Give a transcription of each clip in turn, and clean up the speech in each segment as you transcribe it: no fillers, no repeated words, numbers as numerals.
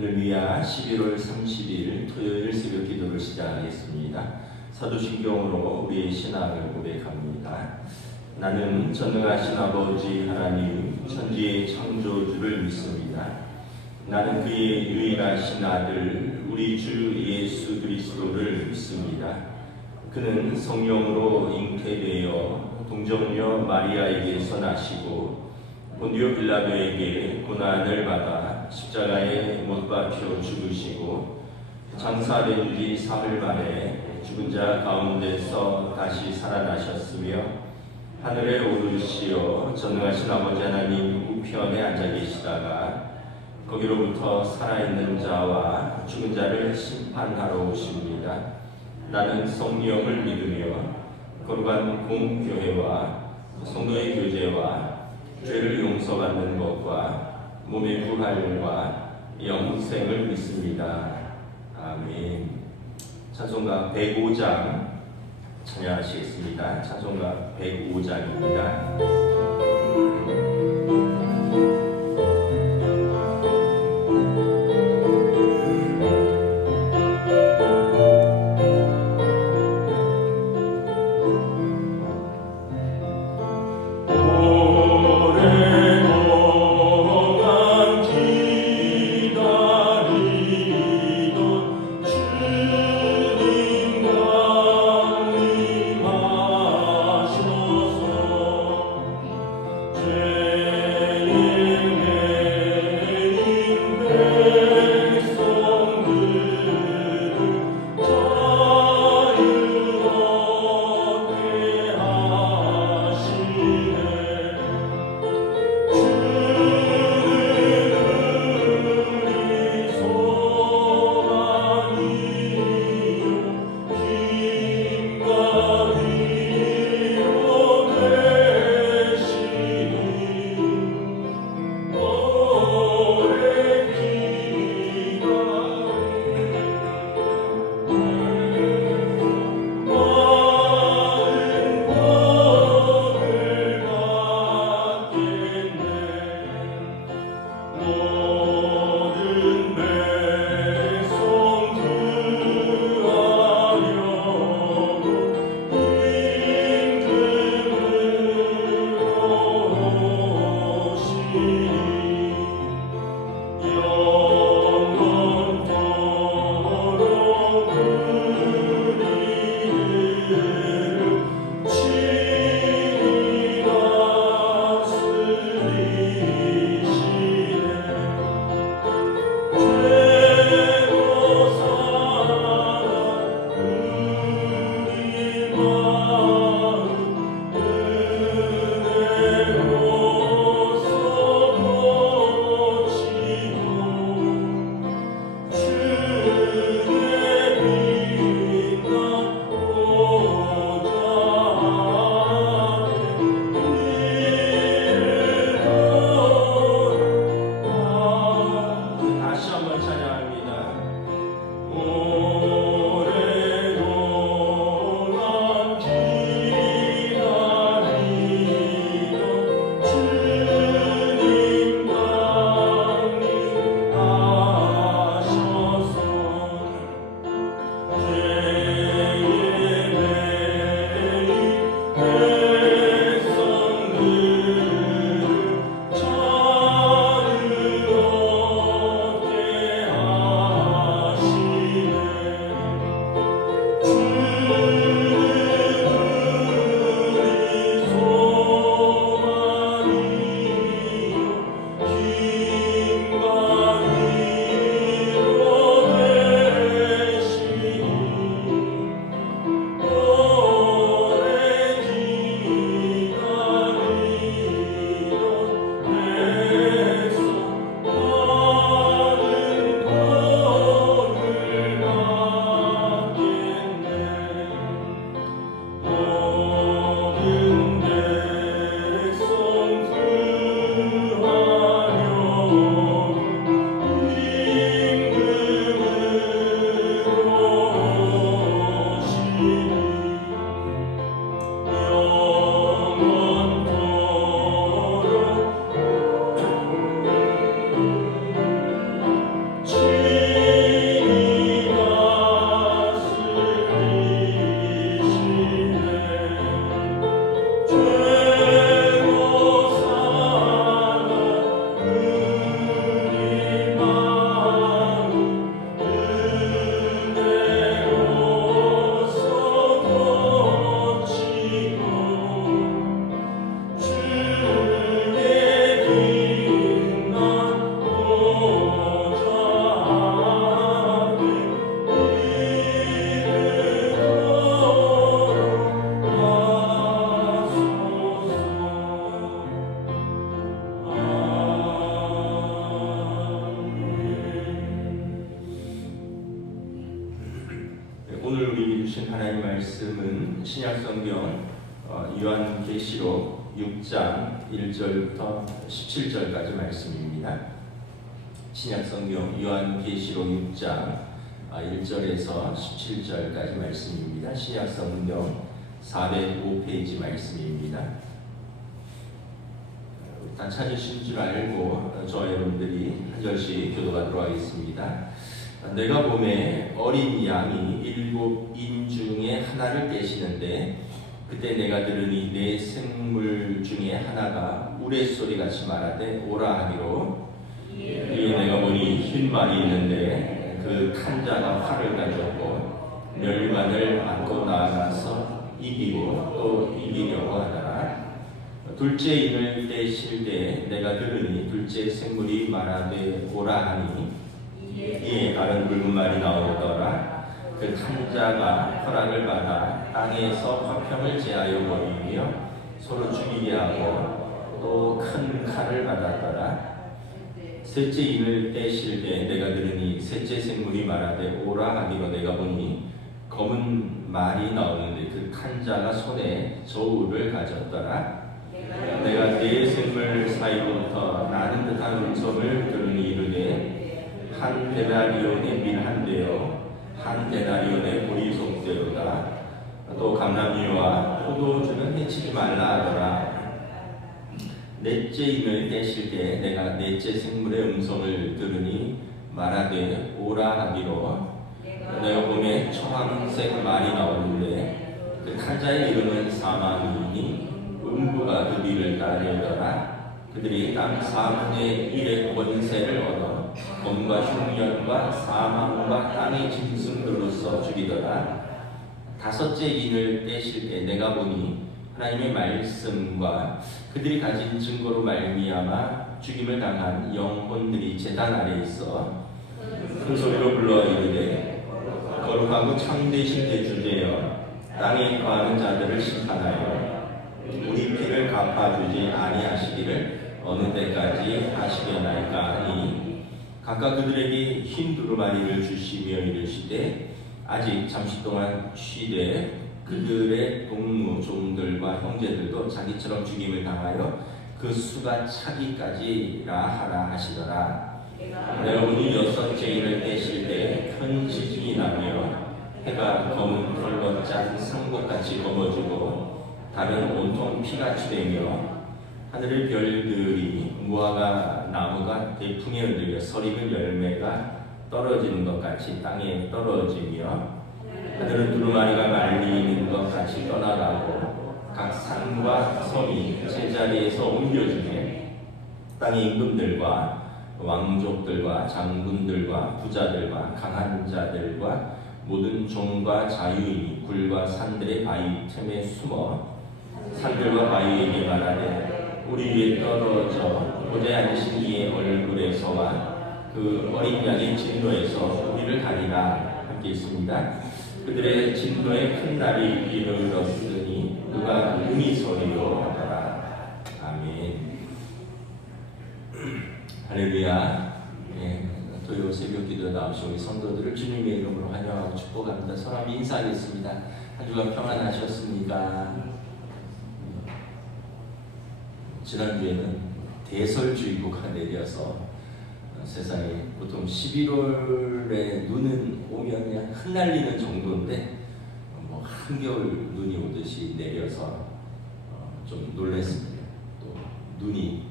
할렐루야. 11월 30일 토요일 새벽 기도를 시작하겠습니다. 사도신경으로 우리의 신앙을 고백합니다. 나는 전능하신 아버지 하나님 천지의 창조주를 믿습니다. 나는 그의 유일하신 아들 우리 주 예수 그리스도를 믿습니다. 그는 성령으로 잉태되어 동정녀 마리아에게서 나시고 본디오 빌라도에게 고난을 받아 십자가에 못 박혀 죽으시고 장사된 지 사흘 만에 죽은 자 가운데서 다시 살아나셨으며 하늘에 오르시어 전능하신 아버지 하나님 우편에 앉아 계시다가 거기로부터 살아있는 자와 죽은 자를 심판하러 오십니다. 나는 성령을 믿으며 거룩한 공교회와 성도의 교제와 죄를 용서받는 것과 몸의 부활과 영생을 믿습니다. 아멘. 찬송가 105장 찬양하시겠습니다. 찬송가 105장입니다. 하나님 말씀은 신약성경 요한계시록 6장 1절부터 17절까지 말씀입니다. 신약성경 요한계시록 6장 1절에서 17절까지 말씀입니다. 신약성경 405페이지 말씀입니다. 다 찾으신 줄 알고 저와 여러분들이 한 절씩 교도하도록 하겠습니다. 내가 보매 어린 양이 7인 중에 하나를 떼시는데 그때 내가 들으니 내 생물 중에 하나가 우레소리같이 말하되 오라 하기로 이에 내가 보니 흰 말이 있는데 그 칸 자가 활을 가졌고 멸관을 안고 나아가서 이기고 또 이기려고 하더라. 둘째 인을 떼실 때 내가 들으니 둘째 생물이 말하되 오라 하니 이에 다른 붉은 말이 나오더라. 그 칸 자가 허락을 받아 땅에서 화평을 제하여 버리며 서로 죽이게 하고 또 큰 칼을 받았더라. 셋째 인을 떼실 때 내가 들으니 셋째 생물이 말하되 오라 하기로 내가 보니 검은 말이 나오는데 그 칸 자가 손에 저울을 가졌더라. 내가 네 생물 사이로부터 나는 듯한 음성을 들으니 이르되 한 데나리온의 밀 한 대요 한 데나리온의 보리송대로다. 또 감람류와 포도주는 해치지 말라 하더라. 넷째 인을 떼실 때 내가 넷째 생물의 음성을 들으니 말하되 오라 하기로 내가 보매 청황색 말이 나오는데 그 탄자의 이름은 사망이니 음부가 그 뒤를 따르더라. 그들이 땅 4분의 1의 권세를 얻어 검과 흉년과 사망과 땅의 짐승들로서 죽이더라. 다섯째 인을 떼실 때 내가 보니 하나님의 말씀과 그들이 가진 증거로 말미암아 죽임을 당한 영혼들이 제단 아래 있어 큰 소리로 불러 이르되 거룩하고 참되신 대주제여 땅에 거하는 자들을 심판하여 우리 피를 갚아주지 아니하시기를 어느 때까지 하시려나이까 하니 각각 그들에게 흰 두루마리를 주시며 이르시되 아직 잠시 동안 쉬되 그들의 동무 종들과 형제들도 자기처럼 죽임을 당하여 그 수가 차기까지라 하라 하시더라. 내가 보니 여섯째 인을 떼실 때 큰 지진이 나며 해가 검은 털로 짠 상복같이 검어지고 달은 온통 피같이 되며 하늘의 별들이 무화과 나무가 대풍에 흔들려 설익은 열매가 떨어지는 것 같이 땅에 떨어지며 하늘은 두루마리가 말리는 것 같이 떠나가고 각 산과 섬이 제자리에서 옮겨지며 땅의 임금들과 왕족들과 장군들과 부자들과 강한 자들과 모든 종과 자유인이 굴과 산들의 바위 틈에 숨어 산들과 바위에게 말하되 우리 위에 떨어져 보좌에 앉으신 이의 얼굴에서와 그 어린 양의 진노에서 우리를 가리라. 함께 있습니다. 그들의 진노의 큰 날이 이르렀으니 그가 음이 소리로 하더라. 아멘. 할렐루야. 네, 토요 새벽 기도에 나오신 우리 성도들을 주님의 이름으로 환영하고 축복합니다. 서로 인사하겠습니다. 한 주간 평안하셨습니까? 지난주에는 대설주의보가 내려서 세상에 보통 11월에 눈은 오면 그냥 흩날리는 정도인데 뭐 한겨울 눈이 오듯이 내려서 좀 놀랐습니다. 또 눈이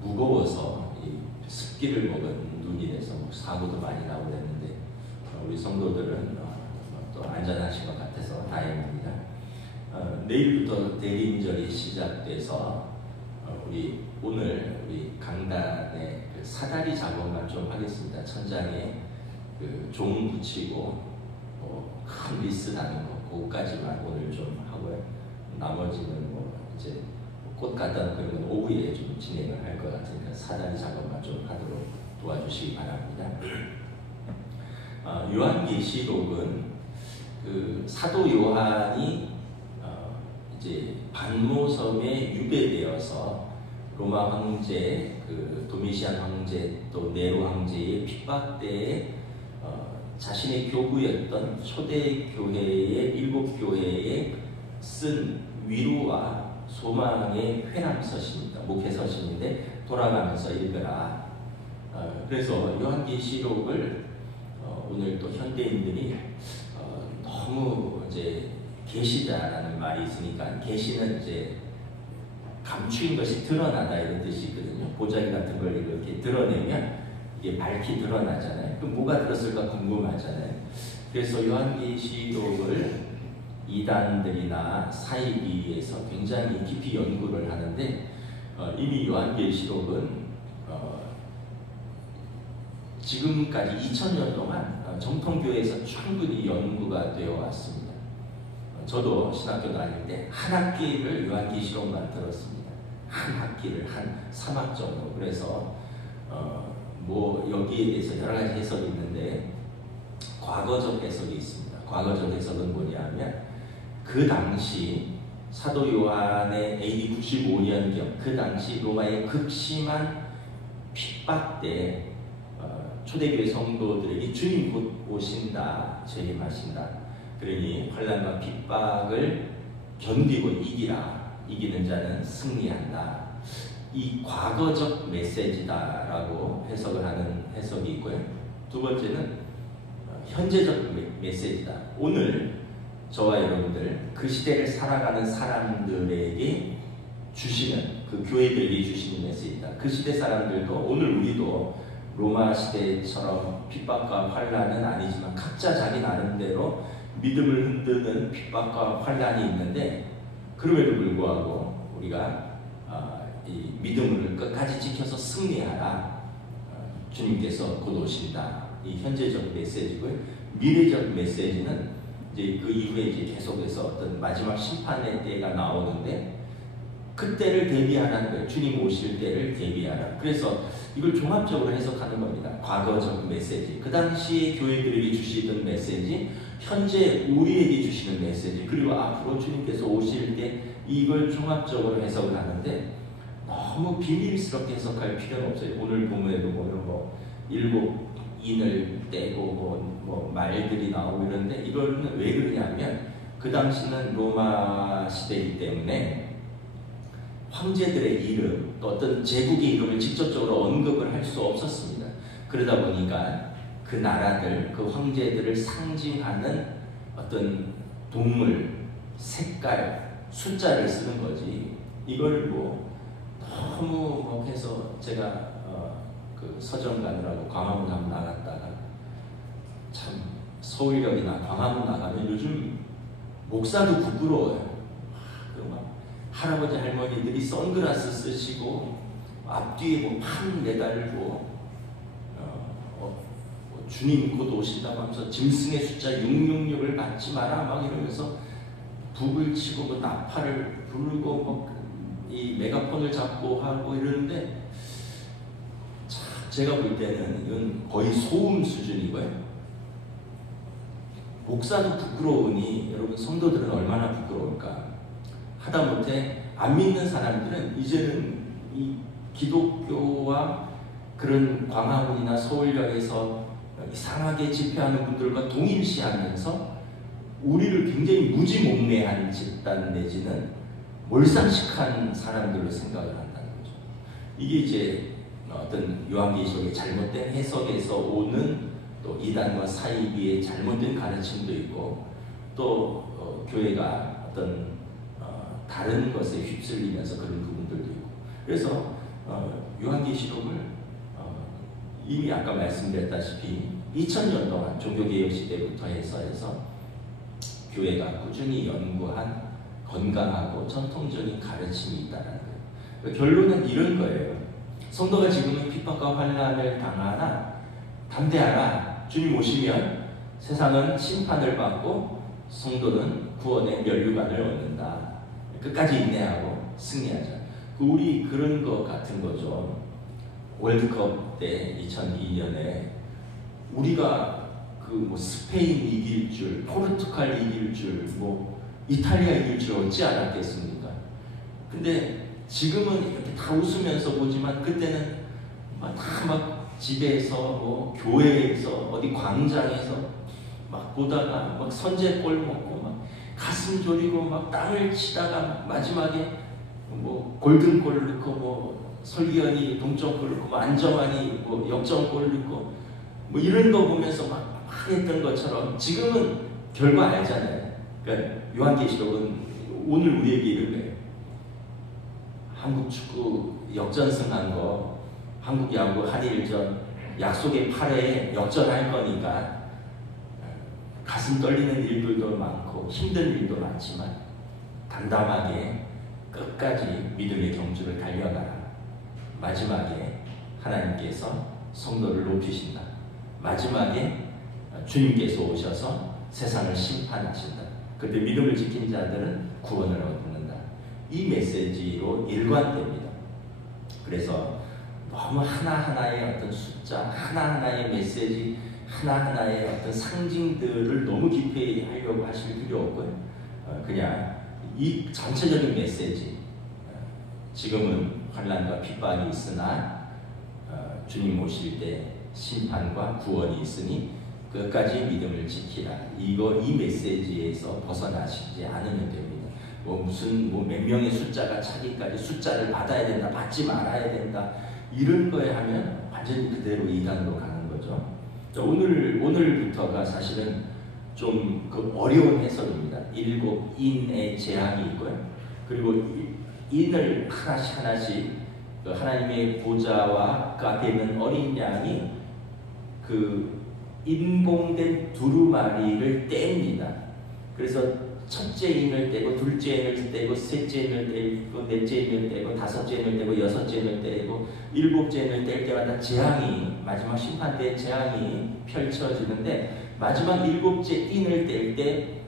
무거워서 이 습기를 먹은 눈이라서 뭐 사고도 많이 나고 그랬는데 우리 성도들은 또 안전하신 것 같아서 다행입니다. 내일부터 대림절이 시작돼서 우리 오늘 우리 강단에 그 사다리 작업만 좀 하겠습니다. 천장에 그 종 붙이고 큰 리스 다는 거 그거까지만 오늘 좀 하고요. 나머지는 뭐 이제 꽃 갖다 놓고 이런 건 오후에 좀 진행을 할 것 같으니까 사다리 작업만 좀 하도록 도와주시기 바랍니다. 요한계시록은 그 사도 요한이 이제 반모섬에 유배되어서 로마 황제, 그 도미시안 황제 또 네로 황제의 핍박 때에 자신의 교구였던 초대교회의 7교회에 쓴 위로와 소망의 회람서신입니다. 목회서신인데 돌아가면서 읽으라. 그래서 요한계시록을 오늘 또 현대인들이 너무 이제 계시다라는 말이 있으니까 계시는 이제 감추인 것이 드러나다 이런 뜻이 있거든요. 보자기 같은 걸 이렇게 드러내면 이게 밝히 드러나잖아요. 그럼 뭐가 들었을까 궁금하잖아요. 그래서 요한계시록을 이단들이나 사이비에서 굉장히 깊이 연구를 하는데 이미 요한계시록은 지금까지 2000년 동안 정통교회에서 충분히 연구가 되어 왔습니다. 저도 신학교 다닐 때 한 학기를 요한계시록만 들었습니다. 한 학기를 한 3학 정도. 그래서 뭐 여기에 대해서 여러 가지 해석이 있는데 과거적 해석이 있습니다. 과거적 해석은 뭐냐면 그 당시 사도 요한의 AD 95년경 그 당시 로마의 극심한 핍박 때 초대교회 성도들에게 주님 곧 오신다, 재림하신다. 그러니 환난과 핍박을 견디고 이기라. 이기는 자는 승리한다. 이 과거적 메시지다라고 해석을 하는 해석이 있고요. 두 번째는 현재적 메시지다. 오늘 저와 여러분들 그 시대를 살아가는 사람들에게 주시는 그 교회들에게 주시는 메시지다. 그 시대 사람들도 오늘 우리도 로마 시대처럼 핍박과 환난은 아니지만 각자 자기 나름대로 믿음을 흔드는 핍박과 환난이 있는데 그럼에도 불구하고 우리가 이 믿음을 끝까지 지켜서 승리하라. 주님께서 곧 오신다. 이 현재적 메시지고요. 미래적 메시지는 이제 그 이후에 이제 계속해서 어떤 마지막 심판의 때가 나오는데 그때를 대비하라는 거예요. 주님 오실 때를 대비하라. 그래서 이걸 종합적으로 해석하는 겁니다. 과거적 메시지, 그 당시 교회들에게 주시던 메시지, 현재 우리에게 주시는 메시지, 그리고 앞으로 주님께서 오실 때 이걸 종합적으로 해석을 하는데 너무 비밀스럽게 해석할 필요는 없어요. 오늘 본문에도 보면 뭐 일곱 인을 떼고 뭐 말들이 나오고 이런데 이거는 왜 그러냐면 그 당시는 로마 시대이기 때문에 황제들의 이름, 또 어떤 제국의 이름을 직접적으로 언급을 할 수 없었습니다. 그러다 보니까 그 나라들, 그 황제들을 상징하는 어떤 동물, 색깔, 숫자를 쓰는 거지. 이걸 뭐 너무 해서 제가 그 서점 가느라고 광화문 한번 나갔다가 참 서울역이나 광화문 나가면 요즘 목사도 부끄러워요. 할아버지 할머니들이 선글라스 쓰시고 앞뒤에 뭐 판 매달고 주님 곧 오신다고 하면서 짐승의 숫자 666을 받지 마라 막 이러면서 북을 치고 뭐 나팔을 불고 이 메가폰을 잡고 하고 이러는데 제가 볼 때는 이건 거의 소음 수준이고요. 목사도 부끄러우니 여러분 성도들은 얼마나 부끄러울까. 하다못해 안 믿는 사람들은 이제는 이 기독교와 그런 광화문이나 서울역에서 이상하게 집회하는 분들과 동일시하면서 우리를 굉장히 무지몽매한 집단 내지는 몰상식한 사람들로 생각을 한다는 거죠. 이게 이제 어떤 요한계시록의 잘못된 해석에서 오는 또 이단과 사이비의 잘못된 가르침도 있고 또 교회가 어떤 다른 것에 휩쓸리면서 그런 부분들도 있고 그래서 요한계시록을 이미 아까 말씀드렸다시피 2000년 동안 종교개혁 시대부터 해서 교회가 꾸준히 연구한 건강하고 전통적인 가르침이 있다는 거예요. 결론은 이런 거예요. 성도가 지금은 핍박과 환난을 당하나 담대하라. 주님 오시면 세상은 심판을 받고 성도는 구원의 면류관을 얻는다. 끝까지 인내하고 승리하자. 우리 그런 것 같은 거죠. 월드컵 때 2002년에 우리가 그 뭐 스페인 이길 줄, 포르투갈 이길 줄, 뭐 이탈리아 이길 줄 어찌 알았겠습니까? 근데 지금은 이렇게 다 웃으면서 보지만 그때는 막 집에서 뭐 교회에서 어디 광장에서 막 보다가 막 선제골 먹고 막 가슴 졸이고 막 땅을 치다가 마지막에 뭐 골든골 넣고 뭐 설기현이 동점골 넣고 뭐 안정환이 뭐 역전골 넣고 뭐 이런 거 보면서 막 했던 것처럼 지금은 결과 알잖아요. 그러니까 요한계시록은 오늘 우리에게 이런 거예요. 한국 축구 역전승한 거, 한국 야구 한일전 약속의 8회에 역전할 거니까 가슴 떨리는 일들도 많고 힘든 일도 많지만 담담하게 끝까지 믿음의 경주를 달려가라. 마지막에 하나님께서 성도를 높이신다. 마지막에 주님께서 오셔서 세상을 심판하신다. 그때 믿음을 지킨 자들은 구원을 얻는다. 이 메시지로 일관됩니다. 그래서 너무 하나하나의 어떤 숫자, 하나하나의 메시지, 하나하나의 어떤 상징들을 너무 깊이 하려고 하실 필요 없고요. 그냥 이 전체적인 메시지, 지금은 환난과 핍박이 있으나 주님 오실 때 심판과 구원이 있으니 끝까지 믿음을 지키라. 이 메시지에서 벗어나시지 않으면 됩니다. 무슨 몇 명의 숫자가 차기까지 숫자를 받아야 된다, 받지 말아야 된다, 이런 거에 하면 완전히 그대로 이단으로 가는 거죠. 오늘부터가 사실은 좀 어려운 해석입니다. 7인의 재앙이 있고요. 그리고 인을 하나씩 하나님의 보좌와 그 앞에 있는 어린 양이 인공된 두루마리를 뗍니다. 그래서 첫째 인을 떼고 둘째 인을 떼고 셋째 인을 떼고 넷째 인을 떼고 다섯째 인을 떼고 여섯째 인을 떼고 일곱째 인을 뗄 때마다 재앙이, 마지막 심판 때 재앙이 펼쳐지는데, 마지막 일곱째 인을 뗄 때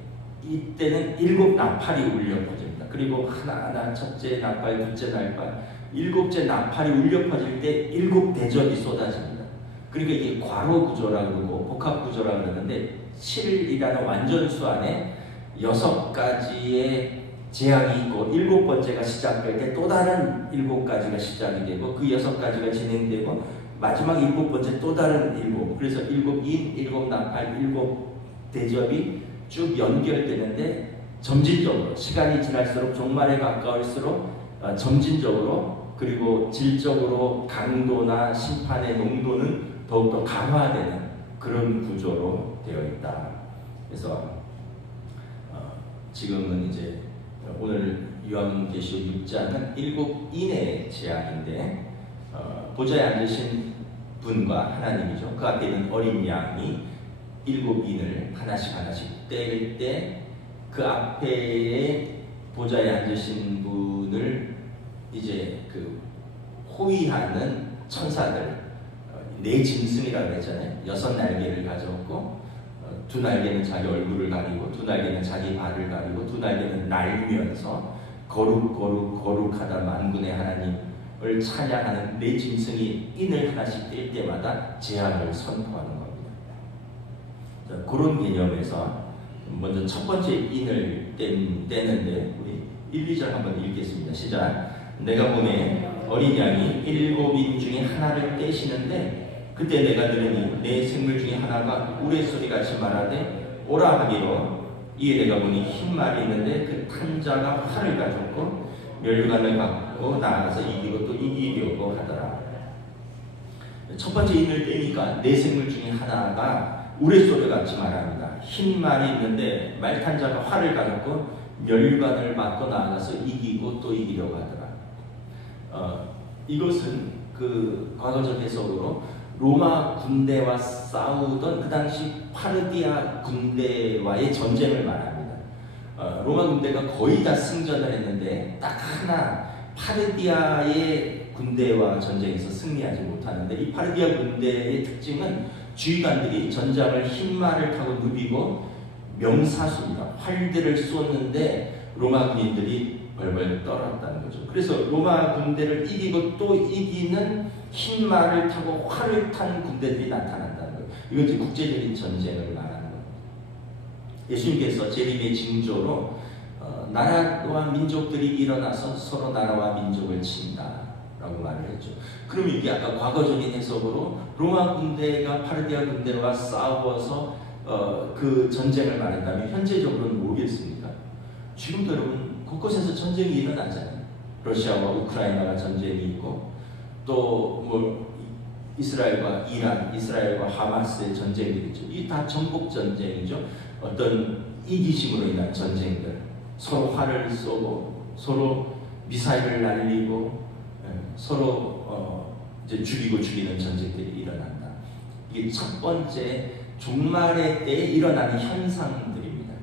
이때는 7 나팔이 울려 퍼집니다. 그리고 하나하나 첫째 나팔, 둘째 나팔, 일곱째 나팔이 울려 퍼질 때 7 대접이 쏟아집니다. 그러니까 이게 괄호 구조라고 그러고 복합 구조라고 그러는데, 7이라는 완전수 안에 6가지의 재앙이 있고 7번째가 시작될 때 또 다른 7가지가 시작이 되고 그 6가지가 진행되고 마지막 7번째 또 다른 7, 그래서 7인, 7 나팔, 7 대접이 쭉 연결되는데, 점진적으로 시간이 지날수록 종말에 가까울수록 점진적으로, 그리고 질적으로 강도나 심판의 농도는 더욱더 강화되는 그런 구조로 되어 있다. 그래서 지금은 이제 오늘 요한계시록 6장은 7인의 재앙인데, 보좌에 앉으신 분과 하나님이죠. 그 앞에 있는 어린 양이 7인을 하나씩 뗄 때 그 앞에 보좌에 앉으신 분을 이제 호위하는 천사들, 4 짐승이라고 했잖아요. 6 날개를 가졌고 2 날개는 자기 얼굴을 가리고 2 날개는 자기 발을 가리고 2 날개는 날면서 거룩하다 만군의 하나님을 찬양하는 4 짐승이 인을 하나씩 뗄 때마다 재앙을 선포하는 겁니다. 자, 그런 개념에서 먼저 첫 번째 인을 떼는데 우리 1, 2절 한번 읽겠습니다. 시작. 내가 보매 어린 양이 7인 중에 하나를 떼시는데, 그때 내가 들으니 내 생물 중에 하나가 우레소리같이 말하되 오라 하기로, 이에 내가 보니 흰 말이 있는데 그 탄 자가 활을 가졌고 멸관을 갖고 나아가서 이기고 또 이기려고 하더라. 첫 번째 인을 떼니까 내 생물 중에 하나가 우레소리같이 말합니다. 흰 말이 있는데 말탄 자가 활을 가졌고 멸관을 맞고 나아가서 이기고 또 이기려고 하더라. 이것은 과거적 해석으로 로마 군대와 싸우던 그 당시 파르디아 군대와의 전쟁을 말합니다. 로마 군대가 거의 다 승전을 했는데 딱 하나 파르디아의 군대와 전쟁에서 승리하지 못하는데, 이 파르디아 군대의 특징은 주의관들이 전장을 흰 말을 타고 누비고 명사수입니다. 활들을 쏘는데 로마 군인들이 벌벌 떨었다는 거죠. 그래서 로마 군대를 이기고 또 이기는 흰 말을 타고 활을 탄 군대들이 나타난다는 거예요. 이건 이제 국제적인 전쟁을 말하는 겁니다. 예수님께서 재림의 징조로 나라와 민족들이 일어나서 서로 나라와 민족을 친다 라고 말을 했죠. 그럼 이게 아까 과거적인 해석으로 로마 군대가 파르디아 군대와 싸워서 그 전쟁을 말한다면 현재적으로는 뭐겠습니까? 지금도 여러분 곳곳에서 전쟁이 일어나잖아요. 러시아와 우크라이나가 전쟁이 있고 또 뭐 이스라엘과 이란, 이스라엘과 하마스의 전쟁들이 있죠. 이게 다 정복 전쟁이죠. 어떤 이기심으로 인한 전쟁들, 서로 활을 쏘고 서로 미사일을 날리고 서로 이제 죽이고 죽이는 전쟁들이 일어난다. 이게 첫 번째 종말의 때에 일어나는 현상들입니다.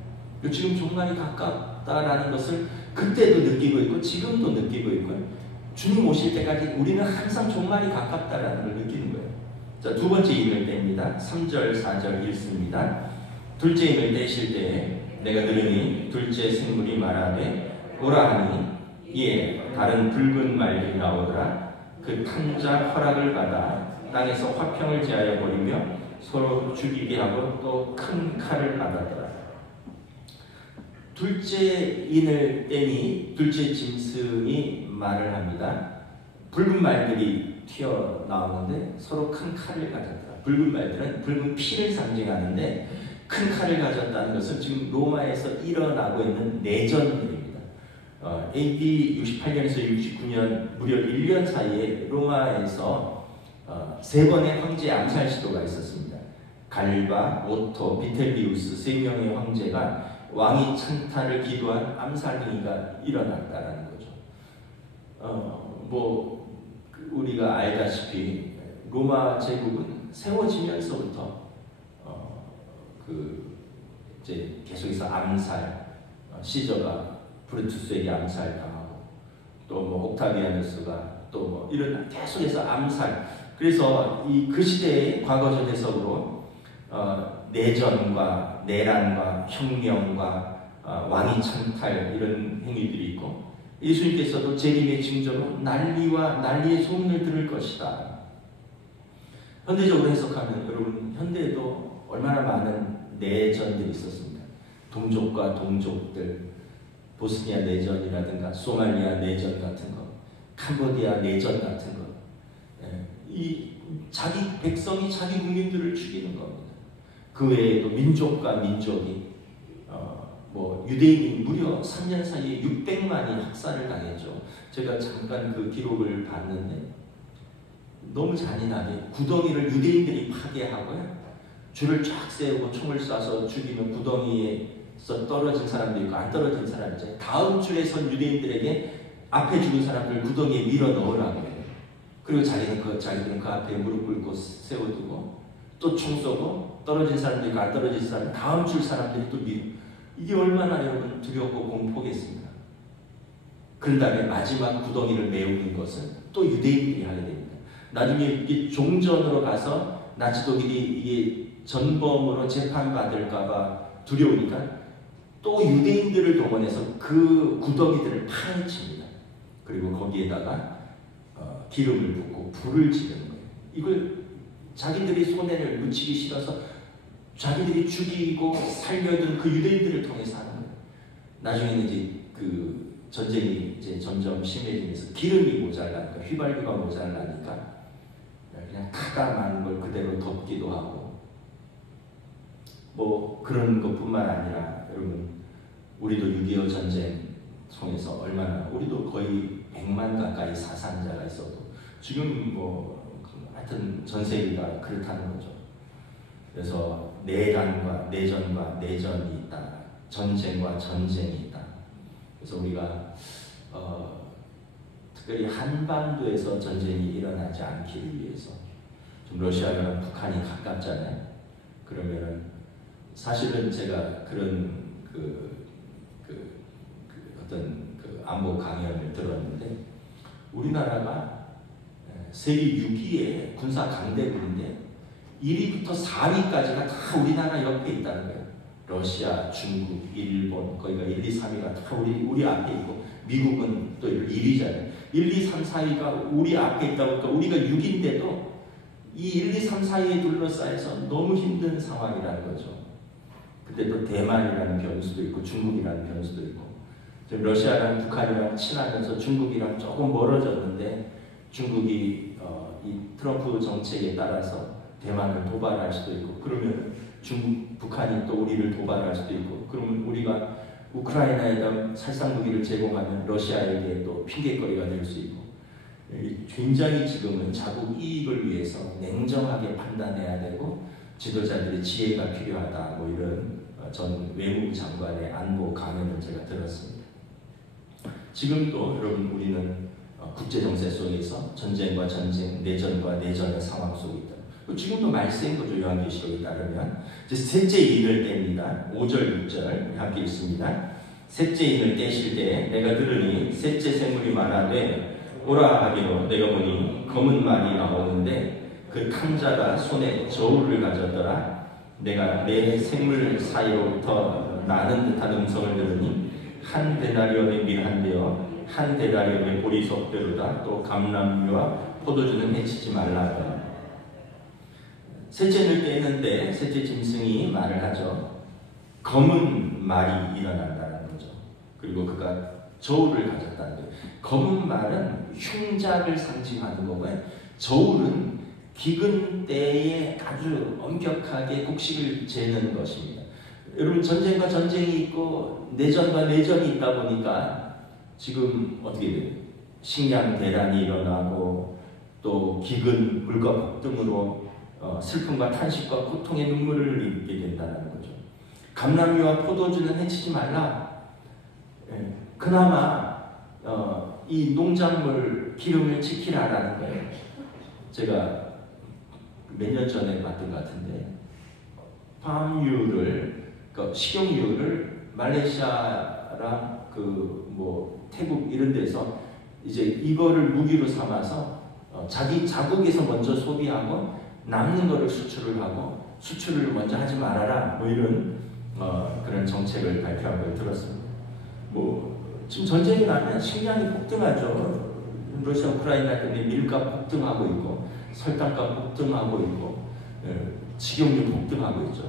지금 종말이 가깝다라는 것을 그때도 느끼고 있고 지금도 느끼고 있고요. 주님 오실 때까지 우리는 항상 종말이 가깝다라는 걸 느끼는 거예요. 자, 두 번째 임을 뗍니다. 3절, 4절 읽습니다. 둘째 임을 떼실 때에 내가 들으니 둘째 생물이 말하되 오라 하니 이에 다른 붉은 말들이 나오더라. 그 탄자 허락을 받아 땅에서 화평을 제하여 버리며 서로 죽이게 하고 또 큰 칼을 받았더라. 둘째 인을 떼니 둘째 짐승이 말을 합니다. 붉은 말들이 튀어나오는데 서로 큰 칼을 가졌더라. 붉은 말들은 붉은 피를 상징하는데 큰 칼을 가졌다는 것은 지금 로마에서 일어나고 있는 내전들입니다. AD 68년에서 69년 무려 1년 사이에 로마에서 3번의 황제 암살 시도가 있었습니다. 갈바, 오토, 비텔리우스 3명의 황제가 왕이 찬탈을 기도한 암살 행위가 일어났다는 거죠. 뭐 우리가 알다시피 로마 제국은 세워지면서부터 이제 계속해서 암살, 시저가 브루투스에게 암살당하고 또 뭐 옥타비아누스가 또 뭐 이런 계속해서 암살. 그래서 그 시대의 과거적 해석으로 내전과 내란과 혁명과 왕위 찬탈 이런 행위들이 있고 예수님께서도 재림의 징조로 난리의 소문을 들을 것이다. 현대적으로 해석하면 여러분 현대에도 얼마나 많은 내전들이 있었습니다. 동족과 동족들, 보스니아 내전이라든가 소말리아 내전 같은 거, 캄보디아 내전 같은 거, 이 자기 백성이 자기 국민들을 죽이는 겁니다. 그 외에도 민족과 민족이 뭐 유대인이 무려 3년 사이에 600만이 학살을 당했죠. 제가 잠깐 그 기록을 봤는데 너무 잔인하게 구덩이를 유대인들이 파괴하고요. 줄을 쫙 세우고 총을 쏴서 죽이면 구덩이에서 떨어진 사람도 있고 안 떨어진 사람이 있잖아요. 다음 줄에 선 유대인들에게 앞에 죽은 사람들을 구덩이에 밀어 넣으라고 해요. 그리고 자기들은 그 앞에 무릎 꿇고 세워두고 또 총 쏘고 떨어진 사람도 있고 안 떨어진 사람 다음 줄 사람들이 또 밀어. 이게 얼마나 여러분 두렵고 공포겠습니까? 그런 다음에 마지막 구덩이를 메우는 것은 또 유대인들이 하게 됩니다. 나중에 이게 종전으로 가서 나치 독일이 이게 전범으로 재판받을까봐 두려우니까 또 유대인들을 동원해서 그 구덩이들을 파헤칩니다. 그리고 거기에다가 기름을 붓고 불을 지르는 거예요. 이걸 자기들이 손해를 묻히기 싫어서 자기들이 죽이고 살려둔 그 유대인들을 통해서 하는 거예요. 나중에는 이제 그 전쟁이 이제 점점 심해지면서 기름이 모자라니까 휘발유가 모자라니까 그냥 타다만 걸 그대로 덮기도 하고 뭐 그런 것뿐만 아니라 여러분 우리도 6.25 전쟁 통해서 얼마나 우리도 거의 100만 가까이 사상자가 있어도 지금 뭐 하여튼 전 세계가 그렇다는 거죠. 그래서 내란과 내전과 내전이 있다. 전쟁과 전쟁이 있다. 그래서 우리가 특별히 한반도에서 전쟁이 일어나지 않기를 위해서 좀 러시아랑 북한이 가깝잖아요. 그러면은 사실은 제가 그런 어떤 안보 강연을 들었는데 우리나라가 세계 6위의 군사 강대국인데 1위부터 4위까지가 다 우리나라 옆에 있다는 거예요. 러시아, 중국, 일본, 거기가 1, 2, 3위가 다 우리 앞에 있고 미국은 또 1위잖아요. 1, 2, 3, 4위가 우리 앞에 있다 보니까 우리가 6위인데도 이 1, 2, 3, 4위에 둘러싸여서 너무 힘든 상황이라는 거죠. 근데 또 대만이라는 변수도 있고 중국이라는 변수도 있고 지금 러시아랑 북한이랑 친하면서 중국이랑 조금 멀어졌는데 중국이 이 트럼프 정책에 따라서 대만을 도발할 수도 있고, 그러면 북한이 또 우리를 도발할 수도 있고, 그러면 우리가 우크라이나에다 살상무기를 제공하면 러시아에게 또 핑계거리가 될 수 있고, 굉장히 지금은 자국 이익을 위해서 냉정하게 판단해야 되고 지도자들의 지혜가 필요하다, 뭐 이런 전 외무부 장관의 안보 강연을 제가 들었습니다. 지금도 여러분 우리는 국제정세 속에서 전쟁과 전쟁, 내전과 내전의 상황 속에 있다. 지금도 말씀인 거죠. 요한계시록에 따르면 셋째 인을 뗍니다. 5절 6절 함께 읽습니다. 셋째 인을 떼실 때 내가 들으니 셋째 생물이 말하되 오라 하기로 내가 보니 검은 말이 나오는데 그 탕자가 손에 저울을 가졌더라. 내가 내 생물 사이로부터 나는 듯한 음성을 들으니 한 데나리온의 밀 한 대여 한 데나리온의 보리속대로다. 또 감람류와 포도주는 해치지 말라. 셋째를 떼는데 셋째 짐승이 말을 하죠. 검은 말이 일어난다는 거죠. 그리고 그가 저울을 가졌다는 거예요. 검은 말은 흉작을 상징하는 거고요. 저울은 기근 때에 아주 엄격하게 곡식을 재는 것입니다. 여러분 전쟁과 전쟁이 있고 내전과 내전이 있다 보니까 지금 어떻게 돼요? 식량 대란이 일어나고 또 기근, 물가 폭등으로 슬픔과 탄식과 고통의 눈물을 흘리게 된다는 거죠. 감람류와 포도주는 해치지 말라. 그나마 이 농작물 기름을 지키라라는 거예요. 제가 몇 년 전에 봤던 것 같은데 팜유를 식용유를 말레이시아랑 뭐 태국 이런 데서 이제 이거를 무기로 삼아서 자기 자국에서 먼저 소비하고 남는 거를 수출을 하고 수출을 먼저 하지 말아라, 뭐 이런 그런 정책을 발표한 걸 들었습니다. 뭐 지금 전쟁이 나면 식량이 폭등하죠. 러시아 우크라이나 때문에 밀값 폭등하고 있고 설탕값 폭등하고 있고 식용유 폭등하고 있죠.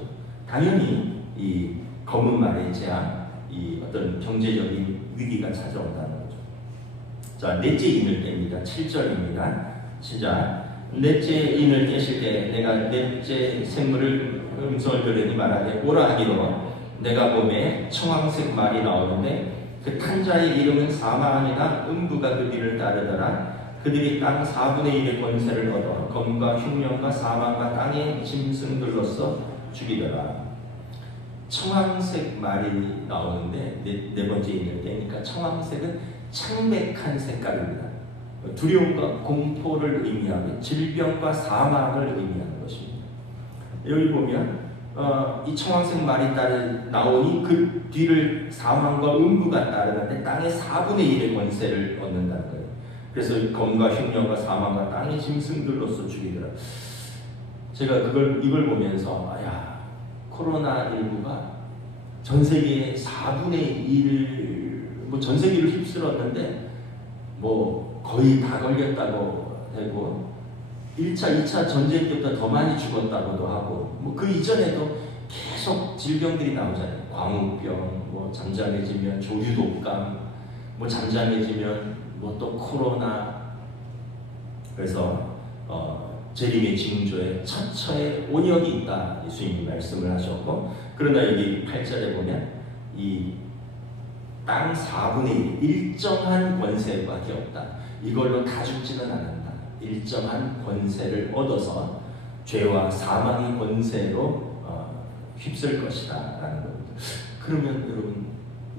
당연히 이 검은 말의 재앙, 이 어떤 경제적인 위기가 찾아온다는 거죠. 자, 넷째 인을 뗍니다. 7절입니다. 시작. 넷째 인을 떼실 때 내가 넷째 생물을 음성을 들으니 말하되 오라 하기로 내가 봄에 청황색 말이 나오는데 그 탄자의 이름은 사마함이나 음부가 그 뒤를 따르더라. 그들이 땅 4분의 1의 권세를 얻어 검과 흉년과 사망과 땅의 짐승들로서 죽이더라. 청황색 말이 나오는데 네 번째 인을 떼니까 청황색은 창백한 색깔입니다. 두려움과 공포를 의미하며 질병과 사망을 의미하는 것입니다. 여기 보면 이 청황색 말이 나오니 그 뒤를 사망과 음부가 따르는데 땅의 4분의 1의 권세를 얻는다는 거예요. 그래서 검과 흉년과 사망과 땅의 짐승들로서 죽이더라. 제가 이걸 보면서 코로나19가 전 세계의 4분의 1, 뭐 전 세계를 휩쓸었는데 뭐 거의 다 걸렸다고 하고 1차, 2차 전쟁 때보다 더 많이 죽었다고도 하고 뭐 그 이전에도 계속 질병들이 나오잖아요. 광우병, 뭐 잠잠해지면 조류독감, 뭐 잠잠해지면 뭐 또 코로나. 그래서 재림의 징조에 처처에 온역이 있다, 예수님이 말씀을 하셨고, 그러나 여기 8절에 보면 이 땅 4분의 1 일정한 권세밖에 없다. 이걸로 다 죽지는 않는다. 일정한 권세를 얻어서 죄와 사망의 권세로 휩쓸 것이다 라는 겁니다. 그러면 여러분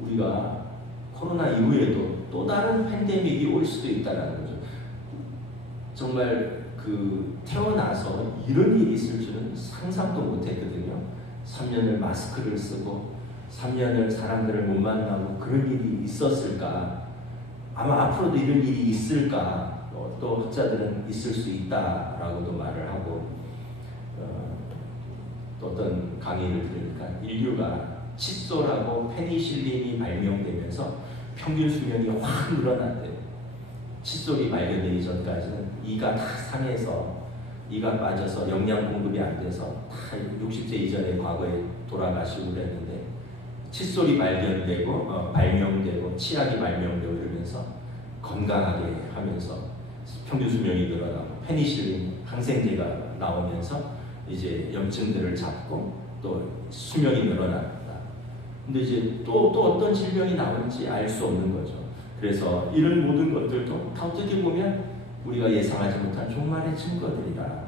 우리가 코로나 이후에도 또 다른 팬데믹이 올 수도 있다는 거죠. 정말 태어나서 이런 일이 있을 줄은 상상도 못했거든요. 3년을 마스크를 쓰고 3년을 사람들을 못 만나고 그런 일이 있었을까? 아마 앞으로도 이런 일이 있을까? 또 학자들은 있을 수 있다라고도 말을 하고 또 어떤 강의를 들으니까 인류가 칫솔하고 페니실린이 발명되면서 평균 수명이 확 늘어났대요. 칫솔이 발견되기 전까지는 이가 다 상해서 이가 빠져서 영양 공급이 안 돼서 다 60세 이전의 과거에 돌아가시고 그랬는데 칫솔이 발명되고 치약이 발명되고 이러면서 건강하게 하면서 평균 수명이 늘어나고 페니실린 항생제가 나오면서 이제 염증들을 잡고 또 수명이 늘어난다. 근데 이제 또 어떤 질병이 나올지 알 수 없는 거죠. 그래서 이런 모든 것들도 다 어떻게 보면 우리가 예상하지 못한 종말의 증거들이다.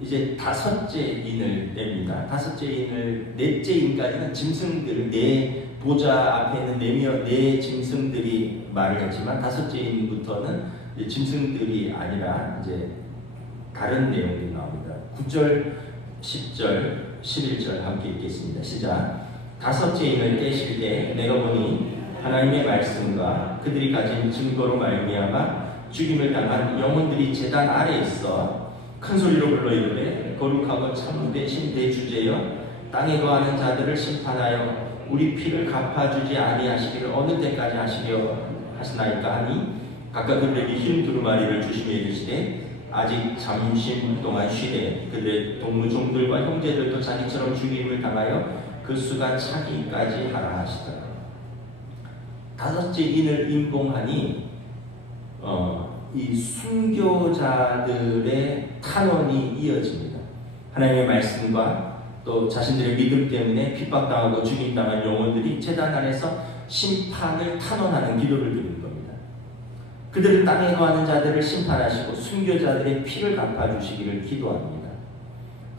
이제 다섯째 인을 냅니다. 다섯째 인을 넷째 인까지는 짐승들, 네 보좌 앞에 있는 네 짐승들이 말을 했지만 다섯째 인부터는 이제 짐승들이 아니라 이제 다른 내용들이 나옵니다. 9절, 10절, 11절 함께 읽겠습니다. 시작. 다섯째 인을 떼실 때 내가 보니 하나님의 말씀과 그들이 가진 증거로 말미암아 죽임을 당한 영혼들이 제단 아래에 있어 큰 소리로 불러 이르되 거룩하고 참되신 대주제여 땅에 거하는 자들을 심판하여 우리 피를 갚아주지 아니하시기를 어느 때까지 하시나이까 하니 각각 그들에게 흰 두루마리를 주시며 이르시되 아직 잠시 동안 쉬되 그들의 동무종들과 형제들도 자기처럼 죽임을 당하여 그 수가 차기까지 하라 하시더라. 다섯째 인을 임봉하니 이 순교자들의 탄원이 이어집니다. 하나님의 말씀과 또 자신들의 믿음 때문에 핍박당하고 죽임당한 영혼들이 제단 안에서 심판을 탄원하는 기도를 드리는 겁니다. 그들은 땅에 거하는 자들을 심판하시고 순교자들의 피를 갚아주시기를 기도합니다.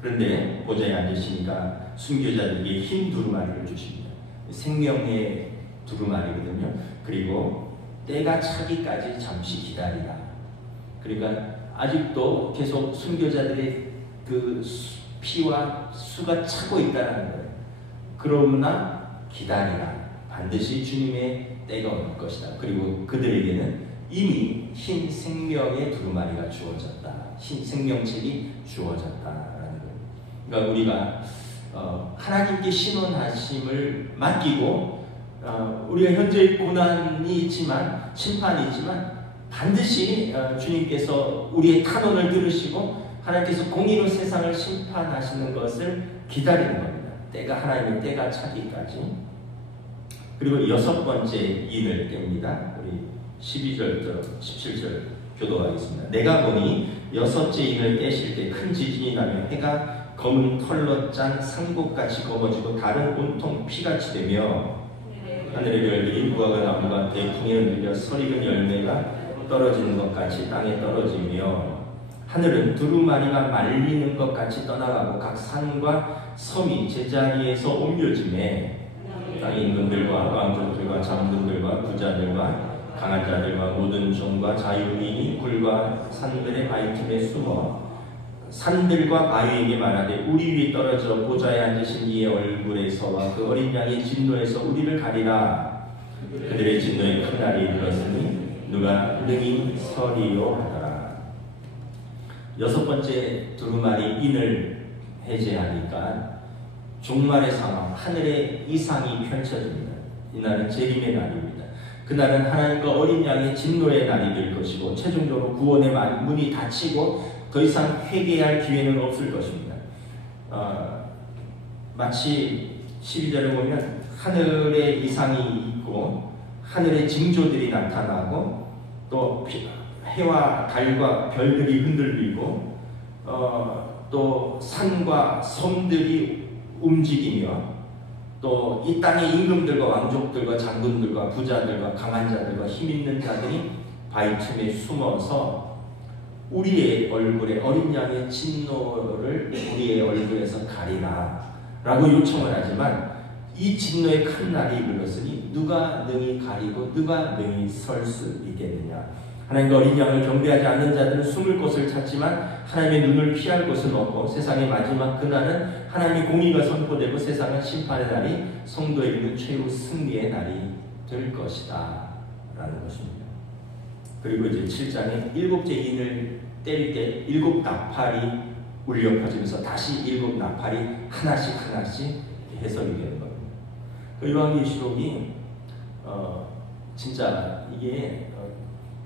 그런데 보좌에 앉으시니까 순교자들에게 흰 두루마리를 주십니다. 생명의 두루마리거든요. 그리고 때가 차기까지 잠시 기다리라. 그러니까 아직도 계속 순교자들의 그 피와 수가 차고 있다는 거예요. 그러나 기다리라. 반드시 주님의 때가 올 것이다. 그리고 그들에게는 이미 흰 생명의 두루마리가 주어졌다. 흰 생명책이 주어졌다라는 거예요. 그러니까 우리가 하나님께 신원하심을 맡기고 우리가 현재 고난이 있지만 심판이 있지만 반드시 주님께서 우리의 탄원을 들으시고 하나님께서 공의로 세상을 심판하시는 것을 기다리는 겁니다. 하나님의 때가 차기까지. 그리고 여섯 번째 인을 뗍니다. 우리 12절부터 17절 교도하겠습니다. 내가 보니 여섯째 인을 떼실 때 큰 지진이 나며 해가 검은 털로 짠 상복같이 검어지고 달은 온통 피같이 되며 하늘의 별들이 무화과 나무가 대풍에 흔들려 설익은 열매가 떨어지는 것 같이 땅에 떨어지며 하늘은 두루마리가 말리는 것 같이 떠나가고 각 산과 섬이 제자리에서 옮겨지매 땅의 임금들과 왕족들과 장군들과 부자들과 강한 자들과 모든 종과 자유인이 굴과 산들의 바위틈에 숨어 산들과 바위에게 말하되 우리 위에 떨어져 보좌에 앉으신 이의 얼굴에서와 그 어린 양의 진노에서 우리를 가리라. 그들의 진노의 큰 날이 이르렀으니 누가 능히 서리요 하더라. 여섯 번째 두루마리 인을 해제하니까 종말의 상황, 하늘의 이상이 펼쳐집니다. 이날은 재림의 날입니다. 그날은 하나님과 어린 양의 진노의 날이 될 것이고 최종적으로 구원의 문이 닫히고 더 이상 회개할 기회는 없을 것입니다. 마치 12절에 보면 하늘의 이상이 있고 하늘의 징조들이 나타나고 또 해와 달과 별들이 흔들리고 또 산과 섬들이 움직이며 또 이 땅의 임금들과 왕족들과 장군들과 부자들과 강한 자들과 힘 있는 자들이 바위 틈에 숨어서 우리의 얼굴에 어린 양의 진노를 우리의 얼굴에서 가리라 라고 요청을 하지만 이 진노의 큰 날이 이르렀으니 누가 능히 가리고 누가 능히 설 수 있겠느냐. 하나님과 어린 양을 경배하지 않는 자들은 숨을 곳을 찾지만 하나님의 눈을 피할 곳은 없고 세상의 마지막 그날은 하나님의 공의가 선포되고 세상은 심판의 날이 성도에 이르는 최후 승리의 날이 될 것이다 라는 것입니다. 그리고 이제 7장에 일곱째 인을 때릴 때 일곱 나팔이 울려 퍼지면서 다시 일곱 나팔이 하나씩 해석이 되는 겁니다. 그 요한계시록이 진짜 이게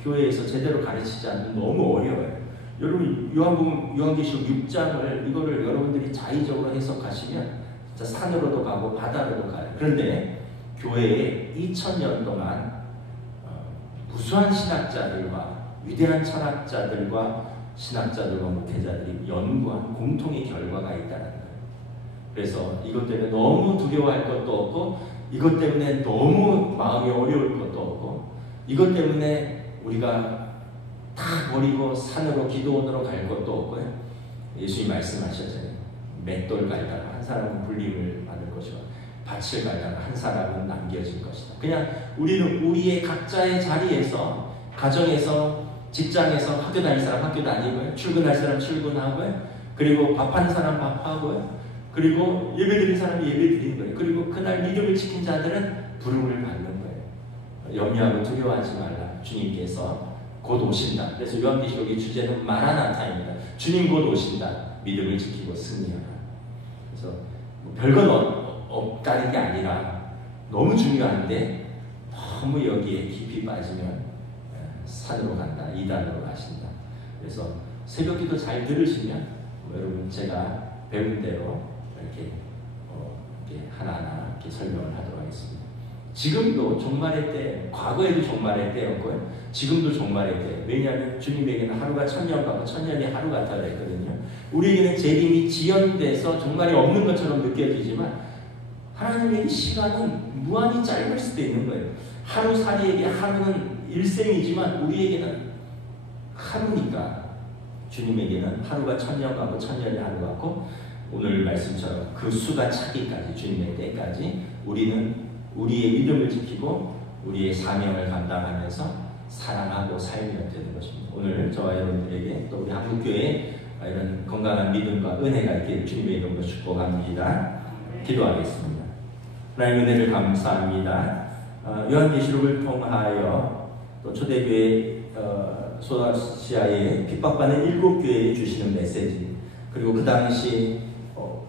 교회에서 제대로 가르치지 않는 너무 어려워요. 여러분 요한계시록 6장을 이거를 여러분들이 자의적으로 해석하시면 진짜 산으로도 가고 바다로도 가요. 그런데 교회에 2000년 동안 무수한 신학자들과 위대한 철학자들과 신학자들과 목회자들이 연구한 공통의 결과가 있다는 거예요. 그래서 이것 때문에 너무 두려워할 것도 없고, 이것 때문에 너무 마음이 어려울 것도 없고, 이것 때문에 우리가 다 버리고 산으로 기도원으로 갈 것도 없고요. 예수님이 말씀하셨잖아요. 맷돌 갈다가 한 사람은 불림을 받을 것이고 밭을 갈다가 한 사람은 남겨질 것이다. 그냥 우리는 우리의 각자의 자리에서, 가정에서, 직장에서, 학교 다닐 사람 학교 다니고요, 출근할 사람 출근하고요, 그리고 밥하는 사람 밥하고요, 그리고 예배드린 사람이 예배드리는 거예요. 그리고 그날 믿음을 지킨 자들은 부름을 받는 거예요. 염려하고 두려워하지 말라. 주님께서 곧 오신다. 그래서 요한계시록의 주제는 마라나타입니다. 주님 곧 오신다. 믿음을 지키고 승리하라. 그래서 별건 없다는 게 아니라 너무 중요한데 너무 여기에 깊이 빠지면 산으로 간다, 이단으로 가신다. 그래서 새벽기도 잘 들으시면 여러분 제가 배운 대로 이렇게 하나하나 이렇게 설명을 하도록 하겠습니다. 지금도 종말의 때, 과거에도 종말의 때였고요, 지금도 종말의 때. 왜냐하면 주님에게는 하루가 천년 같고 천년이 하루 같다 그랬거든요. 우리에게는 재림이 지연돼서 종말이 없는 것처럼 느껴지지만 하나님에게 시간은 무한히 짧을 수도 있는 거예요. 하루살이에게 하루는 일생이지만 우리에게는 하루니까, 주님에게는 하루가 천년 같고 천년이 하루 같고, 오늘 말씀처럼 그 수가 차기까지, 주님의 때까지 우리는 우리의 믿음을 지키고 우리의 사명을 감당하면서 사랑하고 살면 되는 것입니다. 오늘 저와 여러분들에게 또 우리 한국교회에 이런 건강한 믿음과 은혜가 있기를 주님의 이름으로 축복합니다. 기도하겠습니다. 하나님의 은혜를 감사합니다. 요한계시록을 통하여 또 초대교회 소아시아에 핍박받는 7교회에 주시는 메시지, 그리고 그 당시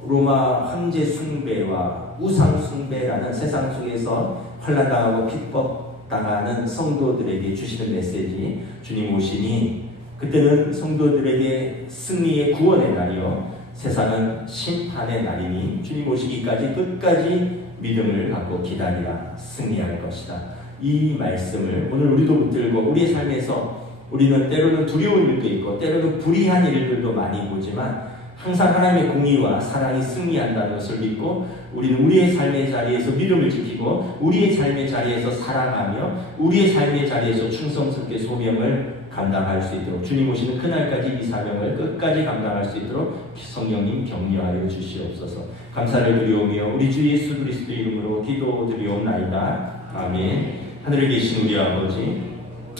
로마 황제 숭배와 우상 숭배라는 세상 속에서 환난당하고 핍박당하는 성도들에게 주시는 메시지, 주님 오시니 그때는 성도들에게 승리의 구원의 날이요, 세상은 심판의 날이니 주님 오시기까지 끝까지 믿음을 갖고 기다리라, 승리할 것이다. 이 말씀을 오늘 우리도 붙들고 우리의 삶에서 우리는 때로는 두려운 일도 있고 때로는 불의한 일들도 많이 보지만 항상 하나님의 공의와 사랑이 승리한다는 것을 믿고 우리는 우리의 삶의 자리에서 믿음을 지키고 우리의 삶의 자리에서 사랑하며 우리의 삶의 자리에서 충성스럽게 소명을 감당할 수 있도록, 주님 오시는 그날까지 이 사명을 끝까지 감당할 수 있도록 성령님 격려하여 주시옵소서. 감사를 드리오며 우리 주 예수 그리스도 이름으로 기도드리옵나이다. 아멘. 하늘에 계신 우리 아버지,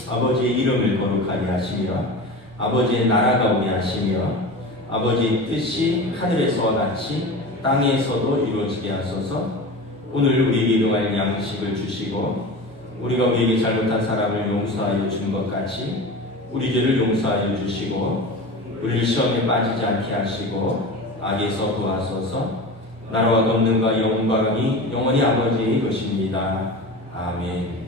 아버지의 이름을 거룩하게 하시며 아버지의 나라가 오게 하시며 아버지의 뜻이 하늘에서와 같이 땅에서도 이루어지게 하소서. 오늘 우리에게 일용할 양식을 주시고 우리가 우리에게 잘못한 사람을 용서하여 준 것 같이 우리 죄를 용서하여 주시고 우리를 시험에 빠지지 않게 하시고 악에서 구하소서. 나라와 권능과 영광이 영원히 아버지의 것입니다. 아멘.